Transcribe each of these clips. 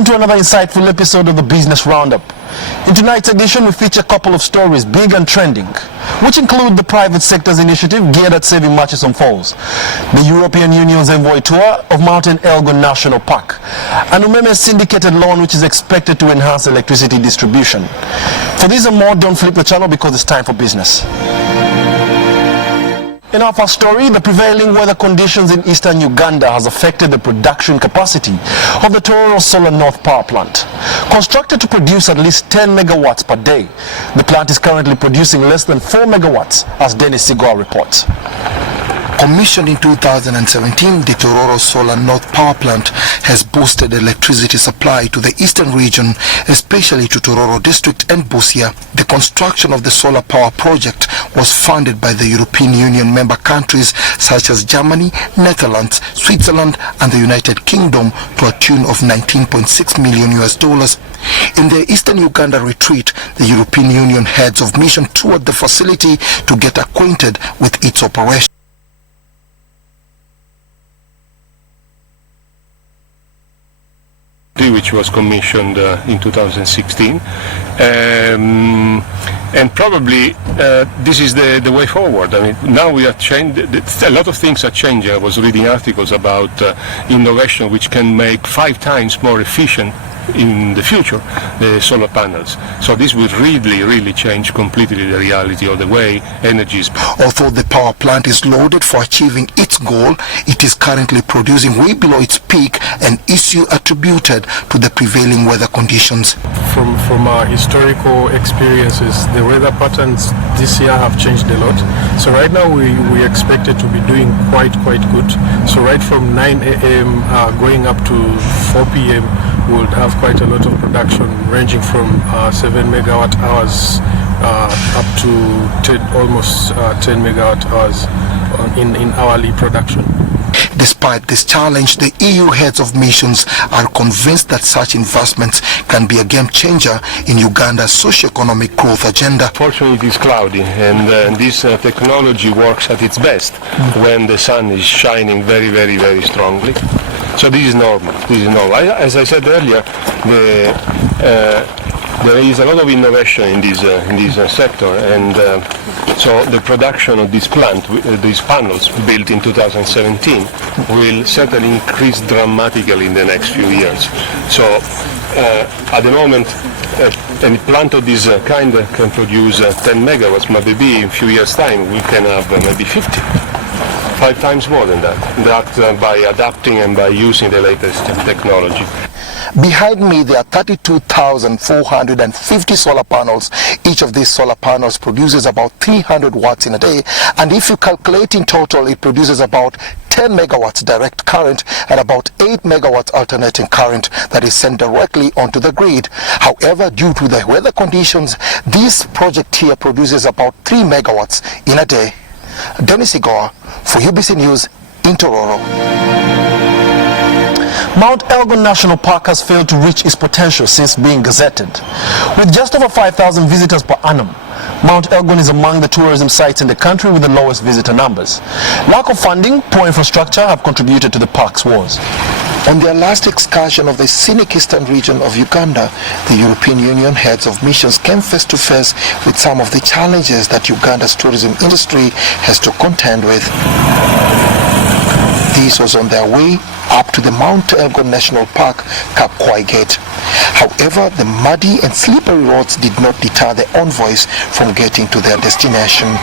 Welcome to another insightful episode of the Business Roundup. In tonight's edition, we feature a couple of stories, big and trending, which include the private sector's initiative geared at saving Murchison Falls, the European Union's envoy tour of Mount Elgon National Park, and Umeme's syndicated loan which is expected to enhance electricity distribution. For these and more, don't flip the channel because it's time for business. In our first story, the prevailing weather conditions in eastern Uganda has affected the production capacity of the Tororo Solar North Power Plant. Constructed to produce at least 10 megawatts per day, the plant is currently producing less than 4 megawatts, as Dennis Sigor reports. Commissioned in 2017, the Tororo Solar North Power Plant has boosted electricity supply to the eastern region, especially to Tororo District and Busia. The construction of the solar power project was funded by the European Union member countries such as Germany, Netherlands, Switzerland and the United Kingdom to a tune of $19.6 million. In their Eastern Uganda retreat, the European Union heads of mission toured the facility to get acquainted with its operation. Which was commissioned in 2016, and probably this is the way forward. I mean, now we are changing. A lot of things are changing. I was reading articles about innovation which can make 5 times more efficient in the future the solar panels. So this will really change completely the reality of the way energy is. Although the power plant is loaded for achieving its goal, it is currently producing way below its peak, an issue attributed to the prevailing weather conditions. From our historical experiences, the weather patterns this year have changed a lot. So right now we expect it to be doing quite good. So right from 9 a.m. Going up to 4 p.m. we'll have quite a lot of production ranging from 7 megawatt hours up to almost 10 megawatt hours in hourly production. Despite this challenge, the EU heads of missions are convinced that such investments can be a game changer in Uganda's socio-economic growth agenda. Fortunately, it is cloudy, and this technology works at its best when the sun is shining very strongly. So this is normal. As I said earlier, there is a lot of innovation in this sector, and so the production of this plant, these panels built in 2017, will certainly increase dramatically in the next few years. So at the moment, a plant of this kind can produce 10 megawatts, maybe in a few years' time we can have maybe 50. 5 times more than that by adapting and by using the latest technology. Behind me there are 32,450 solar panels. Each of these solar panels produces about 300 watts in a day, and if you calculate in total, it produces about 10 megawatts direct current and about 8 megawatts alternating current that is sent directly onto the grid. However, due to the weather conditions, this project here produces about 3 megawatts in a day. Dennis Igor for UBC News in Tororo. Mount Elgon National Park has failed to reach its potential since being gazetted. With just over 5,000 visitors per annum, Mount Elgon is among the tourism sites in the country with the lowest visitor numbers. Lack of funding, poor infrastructure have contributed to the park's woes. On their last excursion of the scenic eastern region of Uganda, the European Union heads of missions came face to face with some of the challenges that Uganda's tourism industry has to contend with. This was on their way up to the Mount Elgon National Park Kapkwai Gate. However, the muddy and slippery roads did not deter the envoys from getting to their destination.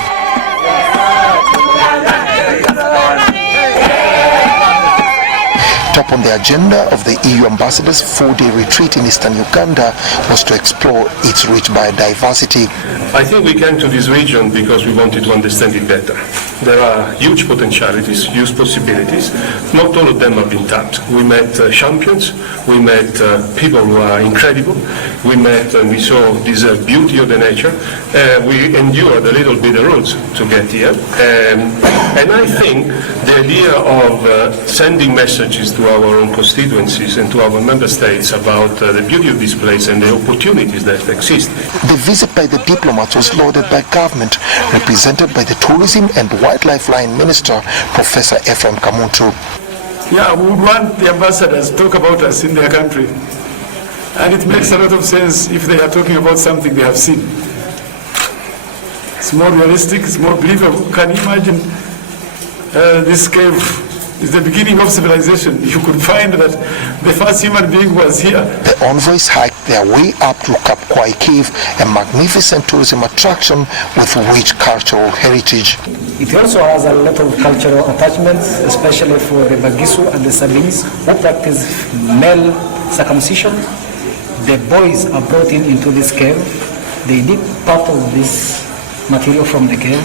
Top on the agenda of the EU ambassador's 4-day retreat in eastern Uganda was to explore its rich biodiversity. I think we came to this region because we wanted to understand it better. There are huge potentialities, huge possibilities. Not all of them have been tapped. We met champions, we met people who are incredible, we met and we saw this beauty of the nature. We endured a little bit the roads to get here. And I think the idea of sending messages to our own constituencies and to our member states about the beauty of this place and the opportunities that exist. The visit by the diplomats was lauded by government, represented by the Tourism and Wildlife Line Minister, Professor Ephraim Kamuntu. Yeah, we would want the ambassadors to talk about us in their country. And it makes a lot of sense if they are talking about something they have seen. It's more realistic, it's more believable. Can you imagine this cave is the beginning of civilization? You could find that the first human being was here. The envoys hiked their way up to Cap Kwai Cave, a magnificent tourism attraction with rich cultural heritage. It also has a lot of cultural attachments, especially for the Bagisu and the Sabins who practice male circumcision. The boys are brought into this cave. They dip part of this material from the cave.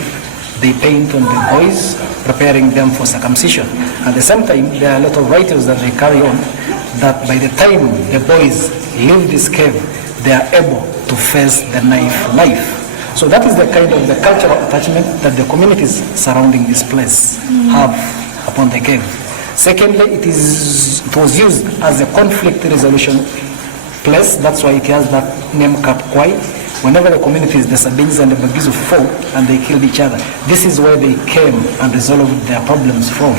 They paint on the boys, preparing them for circumcision. At the same time, there are a lot of rituals that they carry on, that by the time the boys leave this cave, they are able to face the knife life. So that is the kind of the cultural attachment that the communities surrounding this place have upon the cave. Secondly, it was used as a conflict resolution place. That's why it has that name Cap Kwai. Whenever the communities, the Sabins and the Bagisu fought and they killed each other, this is where they came and resolved their problems from.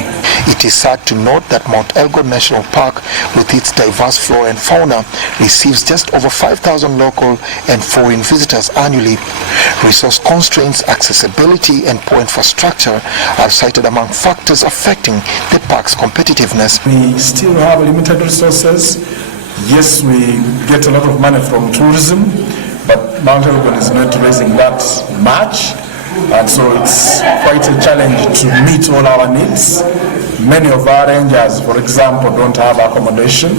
It is sad to note that Mount Elgon National Park, with its diverse flora and fauna, receives just over 5,000 local and foreign visitors annually. Resource constraints, accessibility, and poor infrastructure are cited among factors affecting the park's competitiveness. We still have limited resources. Yes, we get a lot of money from tourism, but Mount Elgon is not raising that much, and so it's quite a challenge to meet all our needs. Many of our rangers, for example, don't have accommodation.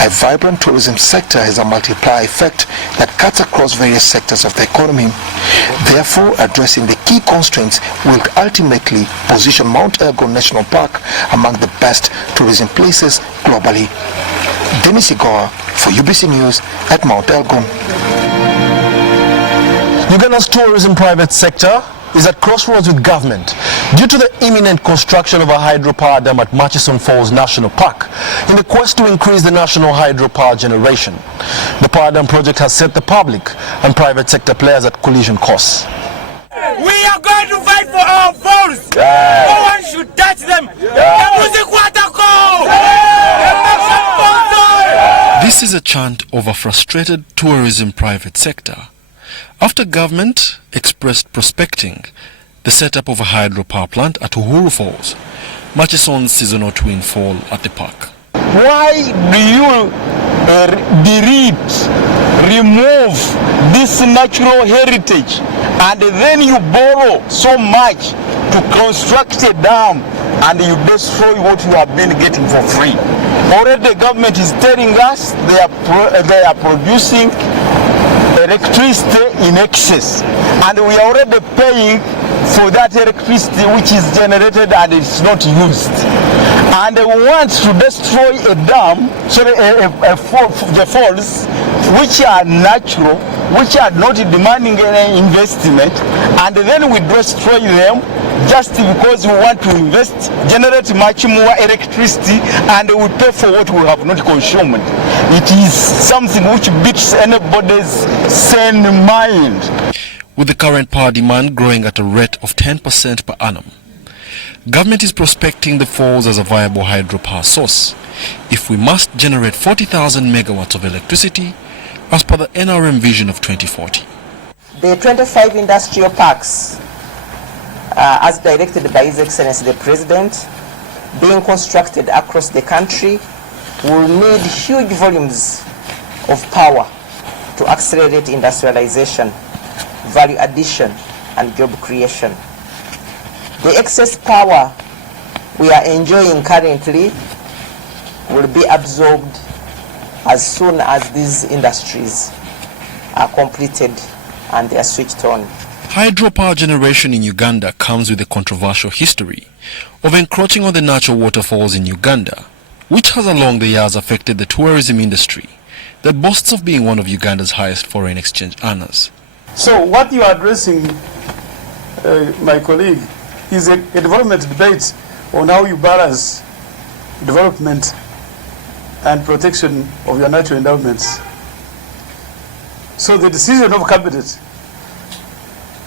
A vibrant tourism sector has a multiplier effect that cuts across various sectors of the economy. Therefore, addressing the key constraints will ultimately position Mount Elgon National Park among the best tourism places globally. Dennis Igoa for UBC News at Mount Elgon. Uganda's tourism private sector is at crossroads with government due to the imminent construction of a hydropower dam at Murchison Falls National Park in the quest to increase the national hydropower generation. The power dam project has set the public and private sector players at collision course. We are going to fight for our falls. No one should touch them. This is a chant of a frustrated tourism private sector after government expressed prospecting the setup of a hydropower plant at Uhuru Falls, Murchison's seasonal twin fall at the park. Why do you remove this natural heritage and then you borrow so much to construct a dam and you destroy what you have been getting for free? Already the government is telling us they are producing electricity in excess, and we are already paying for that electricity which is generated and it's not used. And they want to destroy a dam, the falls, which are natural, which are not demanding any investment, and then we destroy them just because we want to invest, generate much more electricity, and we pay for what we have not consumed. It is something which beats anybody's sane mind. With the current power demand growing at a rate of 10% per annum, government is prospecting the falls as a viable hydropower source if we must generate 40,000 megawatts of electricity as per the NRM vision of 2040. The 25 industrial parks, as directed by His Excellency the President, being constructed across the country, will need huge volumes of power to accelerate industrialization, value addition, and job creation. The excess power we are enjoying currently will be absorbed as soon as these industries are completed and they are switched on. Hydropower generation in Uganda comes with a controversial history of encroaching on the natural waterfalls in Uganda, which has along the years affected the tourism industry that boasts of being one of Uganda's highest foreign exchange earners. So what you are addressing, my colleague, is a development debate on how you balance development and protection of your natural endowments. So the decision of cabinet,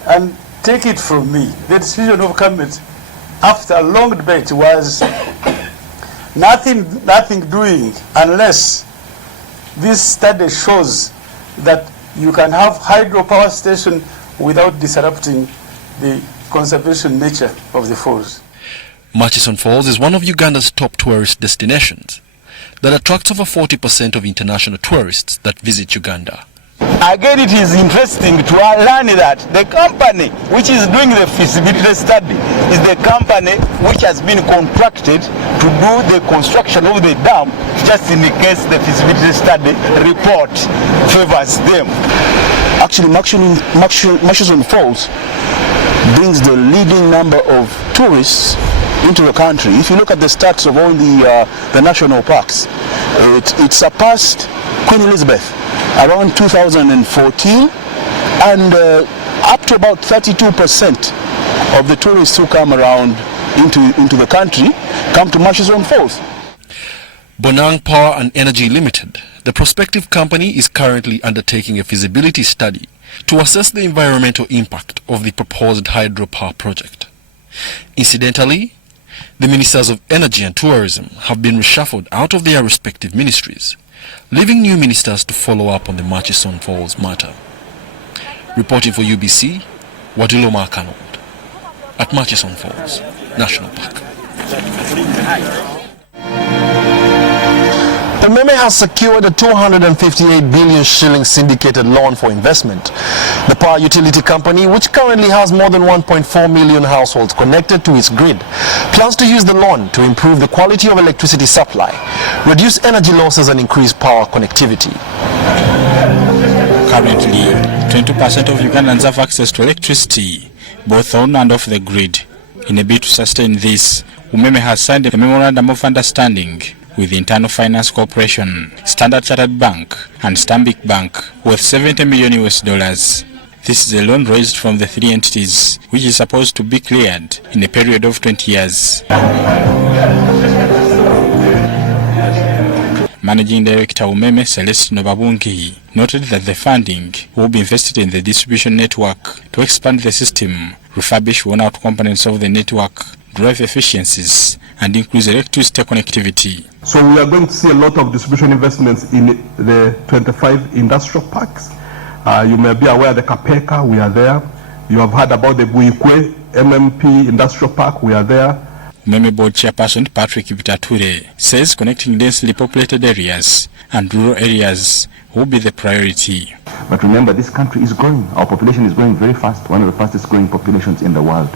and take it from me, the decision of cabinet after a long debate was nothing doing unless this study shows that you can have hydropower station without disrupting the conservation nature of the falls. Murchison Falls is one of Uganda's top tourist destinations that attracts over 40% of international tourists that visit Uganda. Again, it is interesting to learn that the company which is doing the feasibility study is the company which has been contracted to do the construction of the dam, just in case the feasibility study report favors them. Actually, Murchison Falls brings the leading number of tourists into the country. If you look at the stats of all the national parks, it surpassed Queen Elizabeth around 2014, and up to about 32% of the tourists who come around into the country come to Murchison Falls. Bonang Power and Energy Limited, the prospective company, is currently undertaking a feasibility study to assess the environmental impact of the proposed hydropower project. Incidentally, the Ministers of Energy and Tourism have been reshuffled out of their respective ministries, leaving new ministers to follow up on the Murchison Falls matter. Reporting for UBC, Wadilo Markanold at Murchison Falls National Park. Umeme has secured a 258 billion shilling syndicated loan for investment. The power utility company, which currently has more than 1.4 million households connected to its grid, plans to use the loan to improve the quality of electricity supply, reduce energy losses and increase power connectivity. Currently, 20% of Ugandans have access to electricity, both on and off the grid. In a bid to sustain this, Umeme has signed a memorandum of understanding with the Internal Finance Corporation, Standard Chartered Bank and Stanbic Bank worth $70 million. This is a loan raised from the three entities, which is supposed to be cleared in a period of 20 years. Managing Director Umeme Celestino Babungi noted that the funding will be invested in the distribution network to expand the system, refurbish worn-out components of the network, drive efficiencies, and increase electricity connectivity. So we are going to see a lot of distribution investments in the 25 industrial parks. You may be aware of the Kapeka, we are there. You have heard about the Buikwe MMP industrial park, we are there. Umeme Board Chairperson Patrick Bitature says connecting densely populated areas and rural areas will be the priority. But remember, this country is growing. Our population is growing very fast, one of the fastest growing populations in the world.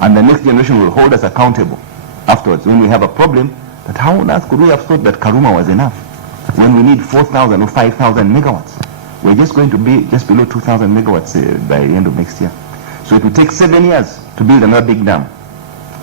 And the next generation will hold us accountable afterwards when we have a problem. That how on earth could we have thought that Karuma was enough when we need 4,000 or 5,000 megawatts? We're just going to be just below 2,000 megawatts by the end of next year. So it will take 7 years to build another big dam.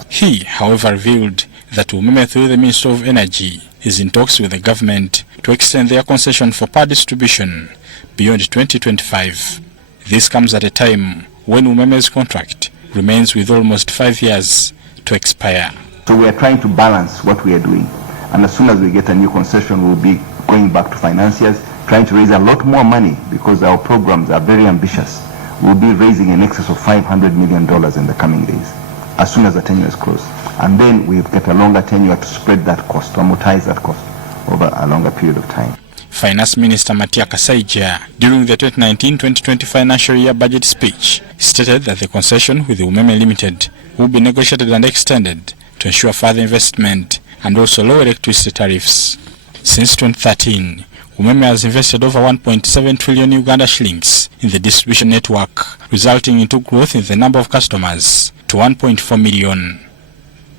He, however, revealed that Umeme, through the Ministry of Energy, is in talks with the government to extend their concession for power distribution beyond 2025. This comes at a time when Umeme's contract remains with almost 5 years to expire. So we are trying to balance what we are doing. And as soon as we get a new concession, we'll be going back to financiers, trying to raise a lot more money because our programs are very ambitious. We'll be raising in excess of $500 million in the coming days, as soon as the tenure is closed. And then we've got a longer tenure to spread that cost, to amortize that cost over a longer period of time. Finance Minister Matia Kasaija, during the 2019-2020 financial year budget speech, stated that the concession with the Umeme Limited will be negotiated and extended to ensure further investment and also lower electricity tariffs. Since 2013, Umeme has invested over 1.7 trillion Uganda shillings in the distribution network, resulting into growth in the number of customers to 1.4 million.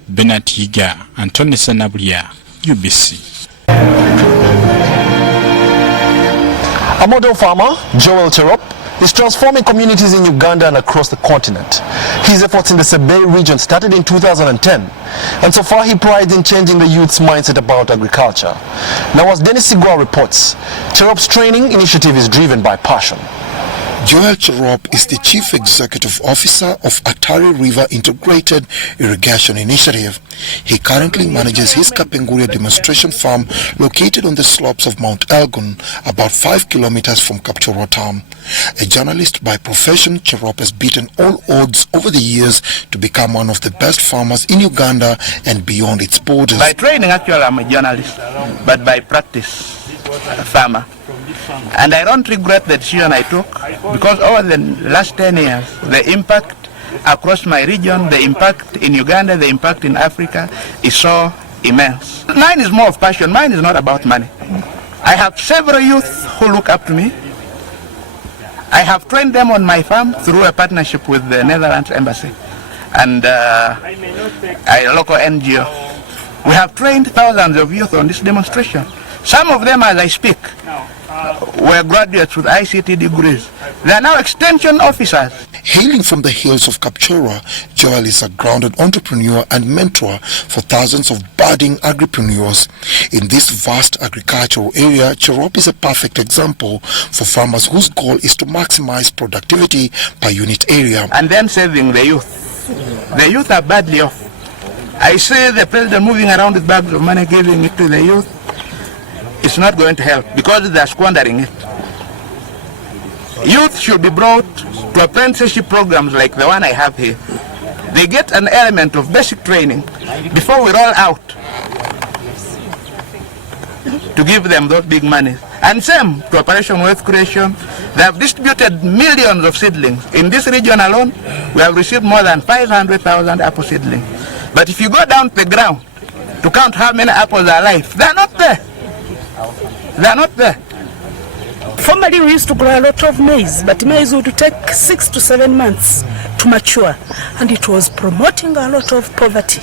Bernard Yiga, Anthony Senabulia, UBC. A model farmer, Joel Cherop, is transforming communities in Uganda and across the continent. His efforts in the Sebe region started in 2010, and so far he prides in changing the youth's mindset about agriculture. Now, as Dennis Sigua reports, Cherop's training initiative is driven by passion. Joel Cherop is the Chief Executive Officer of Atari River Integrated Irrigation Initiative. He currently manages his Kapenguria demonstration farm located on the slopes of Mount Elgon, about 5 kilometers from Kapchorwa town. A journalist by profession, Cherop has beaten all odds over the years to become one of the best farmers in Uganda and beyond its borders. By training, actually, I'm a journalist, but by practice, farmer. And I don't regret the decision I took, because over the last 10 years, the impact across my region, the impact in Uganda, the impact in Africa is so immense. Mine is more of passion. Mine is not about money. I have several youth who look up to me. I have trained them on my farm through a partnership with the Netherlands Embassy and a local NGO. We have trained thousands of youth on this demonstration. Some of them, as I speak, were graduates with ICT degrees. They are now extension officers. Hailing from the hills of Kapchorwa, Joel is a grounded entrepreneur and mentor for thousands of budding agripreneurs. In this vast agricultural area, Cherop is a perfect example for farmers whose goal is to maximize productivity per unit area. And then saving the youth. The youth are badly off. I see the president moving around with bags of money, giving it to the youth. It's not going to help because they are squandering it. Youth should be brought to apprenticeship programs like the one I have here. They get an element of basic training before we roll out to give them those big monies. And same to Operation Wealth Creation. They have distributed millions of seedlings. In this region alone, we have received more than 500,000 apple seedlings. But if you go down to the ground to count how many apples are alive, they are not there. They are not there. Formerly we used to grow a lot of maize, but maize would take 6 to 7 months to mature, and it was promoting a lot of poverty.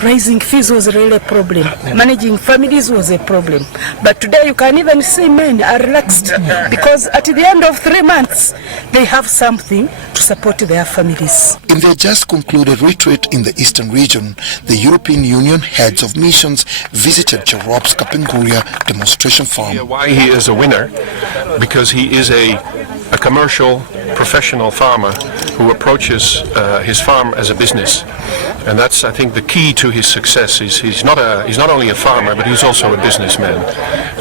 Raising fees was really a problem. Managing families was a problem. But today you can even see men are relaxed because at the end of 3 months they have something to support their families. In their just concluded retreat in the eastern region, the European Union heads of missions visited Cherop's Kapenguria demonstration farm. Why he is a winner? Because he is a commercial, professional farmer who approaches his farm as a business. And that's, I think, the key to his success. He's not only a farmer, but he's also a businessman.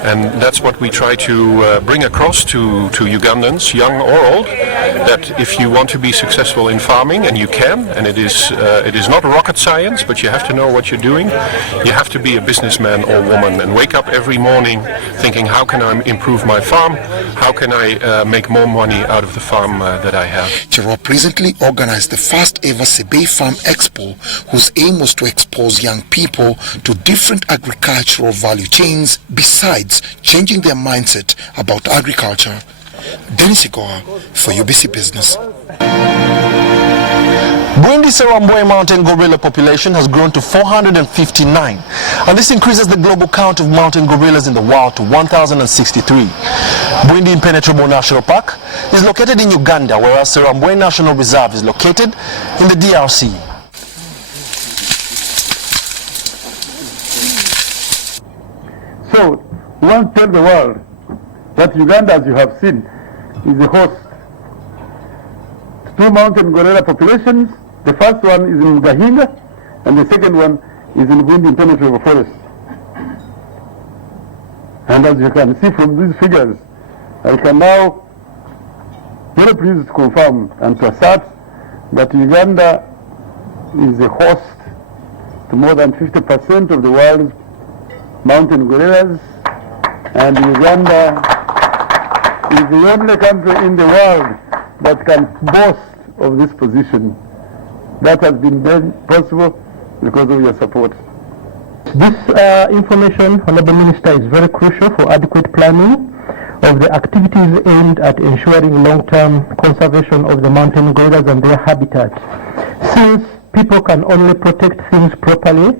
And that's what we try to bring across to Ugandans, young or old, that if you want to be successful in farming, and you can, and it is not rocket science, but you have to know what you're doing, you have to be a businessman or woman and wake up every morning thinking, how can I improve my farm? How can I make more money out of the farm that I have? Cherop recently organized the first ever Sebei Farm Expo, whose aim was to expose young people to different agricultural value chains besides changing their mindset about agriculture. Dennis Igoa for UBC Business. Burundi's Serambwe mountain gorilla population has grown to 459, and this increases the global count of mountain gorillas in the wild to 1,063. Burundi Impenetrable National Park is located in Uganda, whereas Serambwe National Reserve is located in the DRC. So, we want to tell the world that Uganda, as you have seen, is the host to 2 mountain gorilla populations. The first one is in Gahinga, and the second one is in Burundi Impenetrable Forest. And as you can see from these figures, I can now very pleased to confirm and to assert that Uganda is the host to more than 50% of the world's mountain gorillas, and Uganda is the only country in the world that can boast of this position. That has been made possible because of your support. This information, Honorable Minister, is very crucial for adequate planning of the activities aimed at ensuring long-term conservation of the mountain gorillas and their habitat, since people can only protect things properly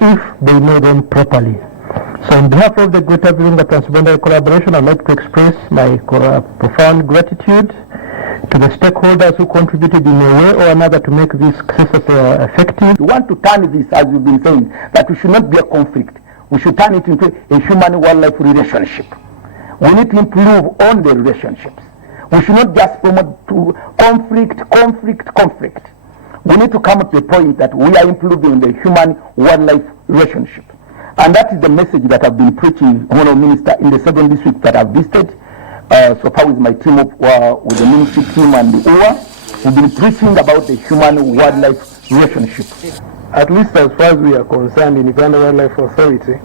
if they know them properly. So on behalf of the Greater Virunga Transboundary Collaboration, I'd like to express my profound gratitude to the stakeholders who contributed in a way or another to make this exercise effective. We want to turn this, as you've been saying, that we should not be a conflict. We should turn it into a human-wildlife relationship. We need to improve on the relationships. We should not just promote to conflict. We need to come to the point that we are improving the human-wildlife relationship. And that is the message that I've been preaching, Honourable Minister, in the 7 districts that I've visited. So far with my team, with the ministry team and the OA, we've been preaching about the human-wildlife relationship. At least as far as we are concerned in Uganda Wildlife Authority,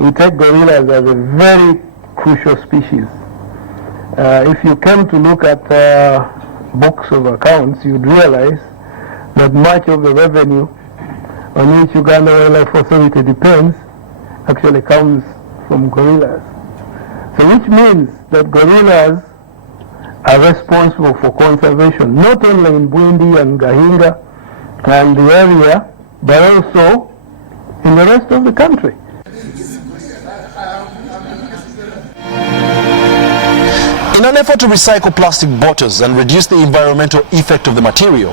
we take gorillas as a very crucial species. If you came to look at books of accounts, you'd realize that much of the revenue on which Uganda Wildlife Authority depends actually comes from gorillas. So which means that gorillas are responsible for conservation, not only in Bwindi and Gahinga and the area, but also in the rest of the country. In an effort to recycle plastic bottles and reduce the environmental effect of the material,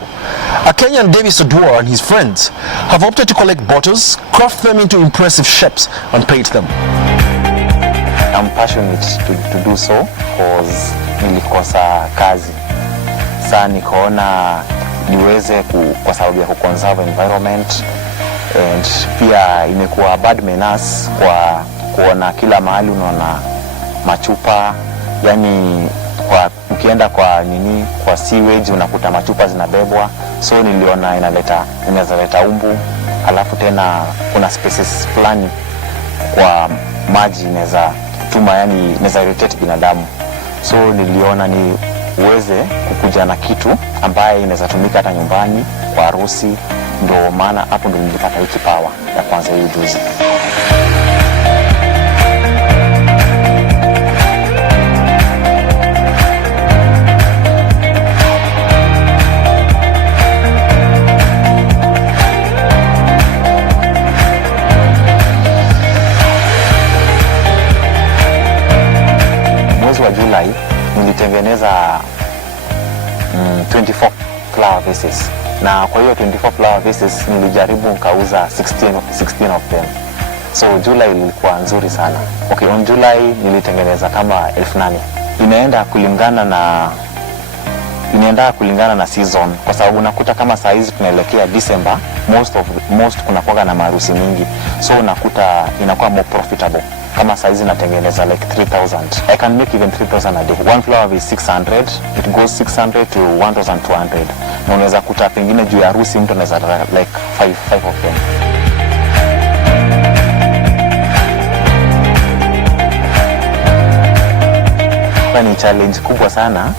a Kenyan Davis Odwar and his friends have opted to collect bottles, craft them into impressive shapes and paint them. I'm passionate to do so because nilikosa kazi. Sasa nikaona niweze kwa sababu ya kuconserve environment, and pia imekuwa bad menace kwa kuona kila mahali unaona machupa, yani ukienda kwa sewage unakuta machupa zinabebwa, so niliona inaweza leta umbu, alafu tena kuna spaces fulani kwa maji inaweza irritate binadamu, so niliona ni uweze kukuja na kitu ambaye inaweza tumika hata nyumbani kwa harusi, ndio maana hapo ndio nilipata hii kipawa ya kwanza hii ujuzi. Mwezi wa Julai nilitengeneza 24 flower vases, na kwa hiyo 24 flower vases nilijaribu nikauza 16 of them. So July ilikuwa nzuri sana. Okay, on July nilitengeneza kama 8,000. Inaenda kulingana na season, kwa sababu unakuta kama saa hizi tunaelekea December, most kunakuwa na maharusi mingi, so unakuta inakuwa more profitable. Kama saa hizi natengeneza like 3,000. I can make even 3,000 a day. One flower is 600. It goes 600 to 1,200. Na unaweza kuta pengine juu ya harusi mtu anaweza like 5 of them. Ni challenge kubwa sana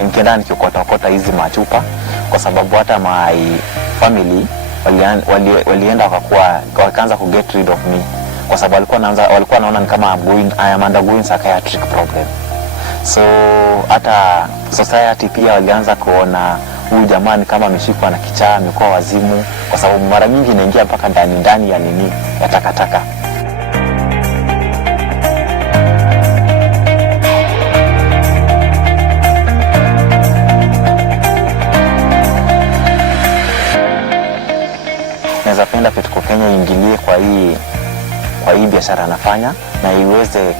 nikienda nikiokota hizi machupa, kwa sababu hata my family walienda wakaanza ku get rid of me, kwa sababu walikuwa naona ni kama I am undergoing psychiatric problem. So hata society pia walianza kuona huyu jamani kama ameshikwa na kichaa, amekuwa wazimu, kwa sababu mara nyingi inaingia mpaka ndani ya takataka. Naweza penda Petco Kenya ingilie kwa hii biashara nafanya na iweze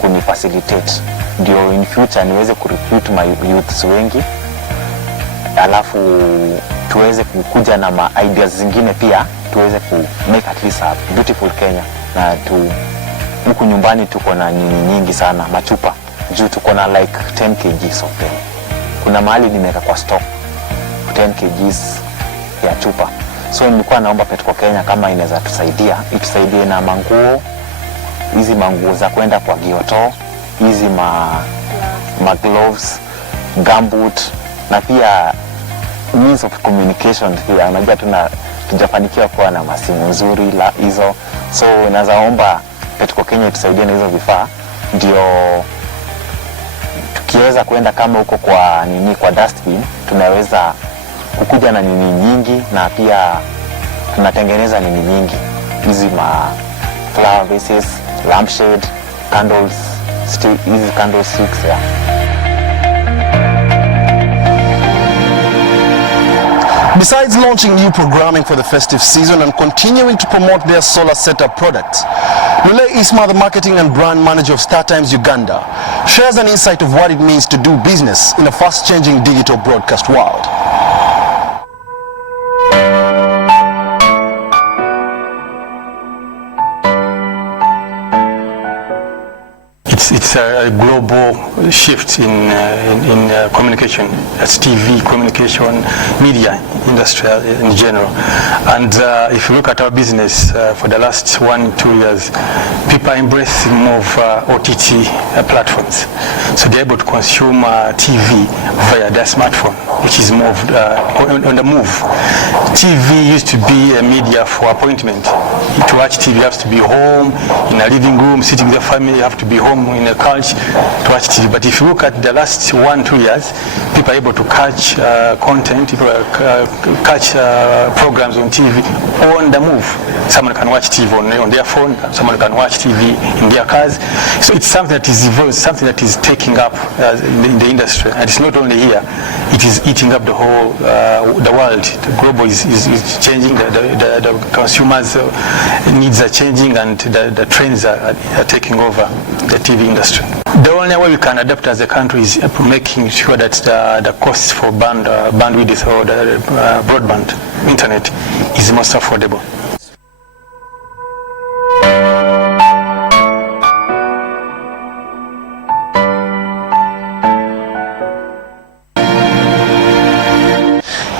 kunifacilitate, ndio in future niweze kurecruit my youths wengi, alafu tuweze kukuja na ideas zingine pia, tuweze ku make at least a beautiful Kenya. Na huku nyumbani tuko na nyingi sana machupa, juu tuko na like 10 kgs of them. Kuna mahali nimeweka kwa stock 10 kgs ya chupa. So nilikuwa naomba Petco Kenya kama inaweza itusaidie na manguo, hizi manguo za kwenda kwa gioto, hizi ma gloves, gumboot, na pia means of communication pia. Unajua tujafanikiwa kuwa na masimu nzuri hizo, so naweza omba Petco Kenya itusaidie na hizo vifaa, ndio tukiweza kwenda kama huko kwa dustbin, tunaweza kukuja na nyingi, na pia tunatengeneza nyingi, hizi flower vases, lampshade, candles, hizi candlesticks ya. Besides launching new programming for the festive season and continuing to promote their solar setup products, Nule Isma, the marketing and brand manager of StarTimes Uganda, shares an insight of what it means to do business in a fast-changing digital broadcast world. it's a global shift in communication. That's TV, communication, media industry in general. And if you look at our business for the last 1-2 years, people are embracing more of OTT platforms. So they're able to consume TV via their smartphone, which is more on the move. TV used to be a media for appointment. To watch TV, you have to be home in a living room, sitting with the family. You have to be home in a couch to watch TV. But if you look at the last 1-2 years, people are able to catch content, people catch programs on TV on the move. Someone can watch TV on their phone, someone can watch TV in their cars. So it's something that is evolving, something that is taking up in the industry. And it's not only here, it is eating up the whole, the world. The global is changing, the consumers' needs are changing, and the trends are taking over the TV industry. The only way we can adapt as a country is making sure that the costs for bandwidth or the broadband internet is most affordable.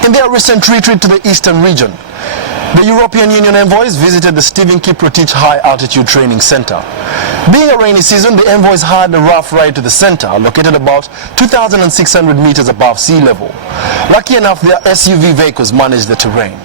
In their recent retreat to the eastern region, the European Union envoys visited the Stephen Kiprotich High Altitude Training Center. Being a rainy season, the envoys had a rough ride to the center, located about 2,600 meters above sea level. Lucky enough, their SUV vehicles managed the terrain.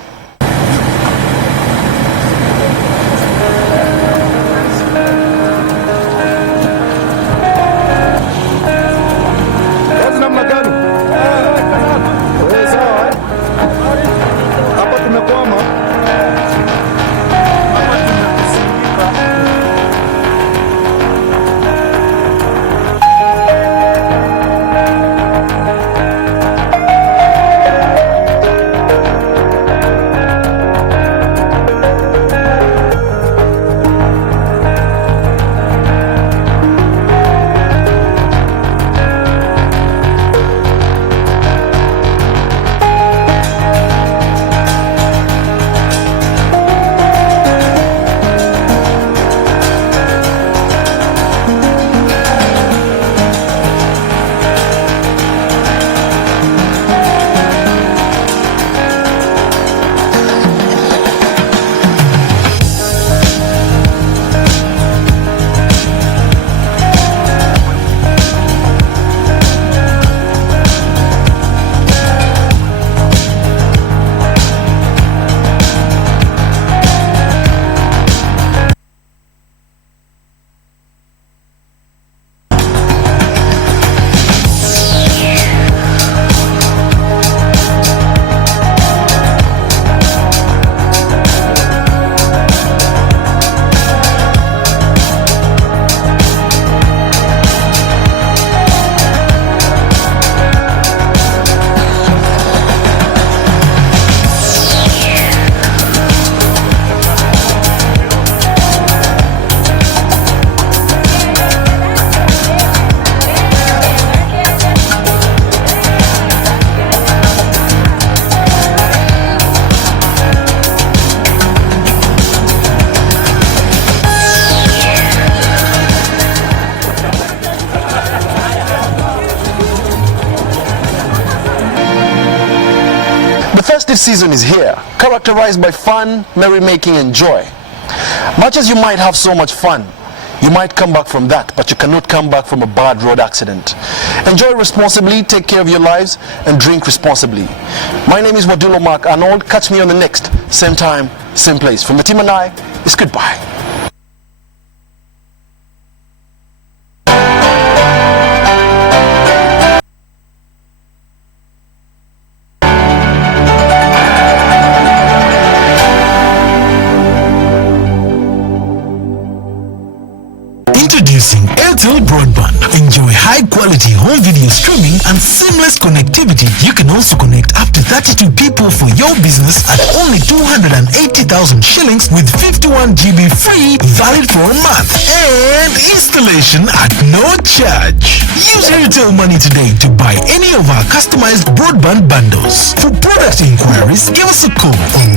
Festive season is here, characterized by fun, merrymaking, and joy. Much as you might have so much fun, you might come back from that, but you cannot come back from a bad road accident. Enjoy responsibly, take care of your lives, and drink responsibly. My name is Wadulo Mark Arnold. Catch me on the next, same time, same place. From the team and I, it's goodbye. Introducing Airtel Broadband. Enjoy high-quality home video streaming and seamless connectivity. You can also connect up to 32 people for your business at only 280,000 shillings with 51 GB free, valid for a month, and installation at no charge. Use Airtel Money today to buy any of our customized broadband bundles. For product inquiries, give us a call on